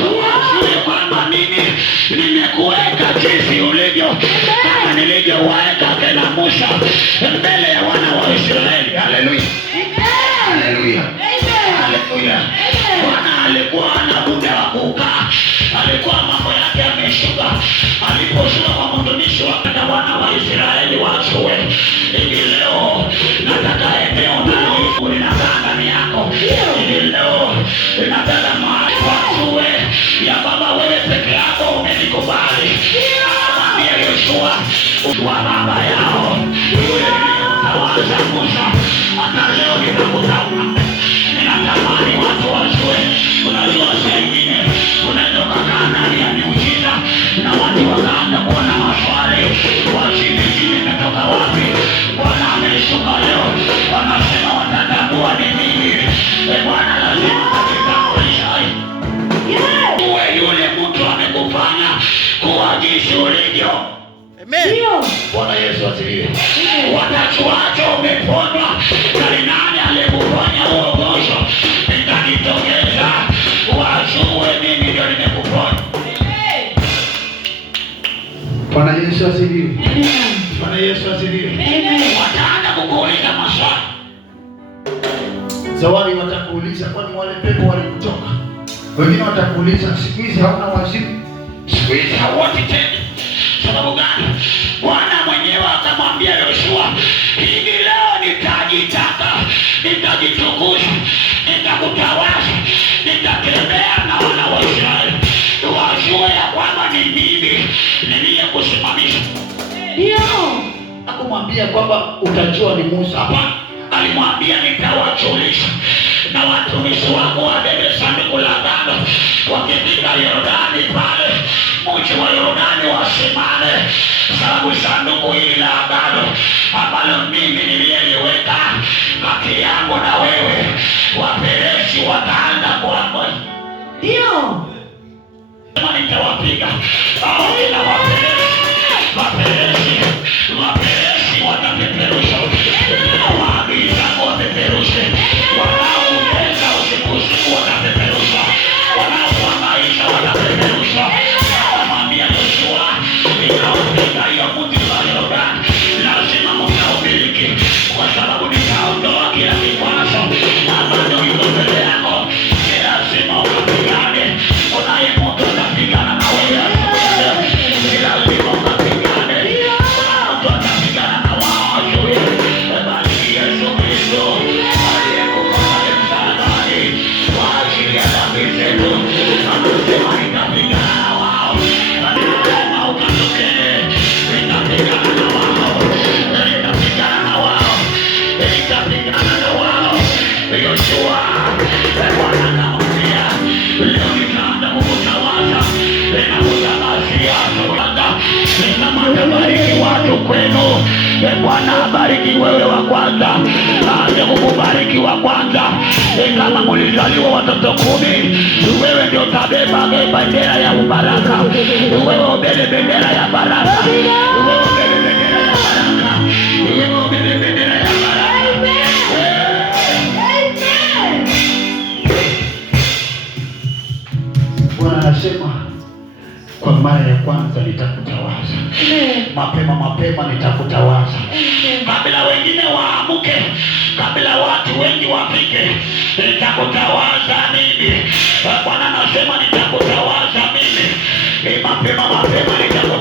wajue kwamba mimi nimekuweka jinsi ulivyo, kama nilivyowaweka kina Musa mbele ya wana wa Israeli. Haleluya, haleluya, haleluya. Bwana alikuwa na muda wa kukaa, alikuwa mambo yake yameshuka. Aliposhuka kwa mtumishi wake wana wa Israeli wajue, hivi leo nataka eneo nalo linakaa ndani yako. Hivi leo nataka mahali wajue ya baba, wewe peke yako umenikubali. Akamwambia Yoshua, wa baba yao yule niliyemtawaza Musa, hata leo ninakutawala. Ninatamani watu wajue, unajua saa ingine unaweza ukakaa ndani ya miujiza na watu wakaanza kuwa na maswali, wajini imetoka wapi? Bwana ameshuka leo, wanasema watatambua ni mimi. Bwana lazima atakitambulisha uwe yule mtu amekufanya kuwa jinsi ulivyo. Amen. Bwana Yesu asifiwe. Watajuaje umeponywa? Ni nani aliyekufanya huo ugonjwa? Nitakitokeza wajue mimi ndio nimekuponya. Bwana Yesu asifiwe. Bwana Yesu asifiwe. Wataanza kukuuliza maswali. Zawadi watakuuliza kwani wale pepo walikutoka? Wengine watakuuliza siku hizi hauna wazimu? Siku hizi hauoti tena. Sababu gani? Bwana mwenyewe akamwambia Yoshua, hivi leo nitajitaka, nitajitukuza, nitakutawaza, nitatembea na wana wa Israeli wajue ya kwamba ni mimi niliyekusimamisha. Ndio. Hakumwambia kwamba utajua ni Musa. Hapana, alimwambia nitawajulisha, na watumishi wako wabebe sanduku la agano, wakifika Yordani pale mji wa Yordani wasimame, sababu sanduku hili la agano ambalo mimi niliyeliweka kati yangu na wewe, wapereshi wataanza kuangua. Ndio. Kama nitawapiga hao kina wapereshi watapeperusha, waagiza wapeperushe, wanaoongeza usiku watapeperusha, wanaohangaisha watapeperusha. Akamwambia Yoshua, nitawapiga hiyo mji wa Yordani, lazima mtaumiliki, kwa sababu nitaondoa kila kikwazo ambacho iko mbele yako. Ni lazima ukapigane. Unaye mtu atapigana na wewe asubuhi leo. Ni lazima ukapigane. Mtu atapigana na wao asubuhi. Bali Yesu Kristo aliyekufa pale msalabani kwa ajili ya dhambi zetu, anasema nitapigana na wao. Lazima ukatokee. Nitapigana na wao. Nitapigana na wao. Nitapigana na wao. Yoshua, Bwana akamwambia, leo nitaanza kukutawaza, ninakutangazia kwanza, nitabariki watu kwenu. Bwana abariki wewe wa kwanza, aanze kukubariki wa kwanza. Kama mulizaliwa watoto 10, wewe ndio utabeba bendera ya ubaraka. Wewe ubebe bendera ya baraka. Wewe ubebe bendera ya baraka. Wewe ubebe bendera ya baraka. Bwana anasema kwa mara ya kwanza nitakutawaza. Mapema nitakutawaza. Kabla wengine waamuke, kabla watu wengi wafike, nitakutawaza mimi. Bwana anasema nitakutawaza mimi. Mapema nitakutawaza.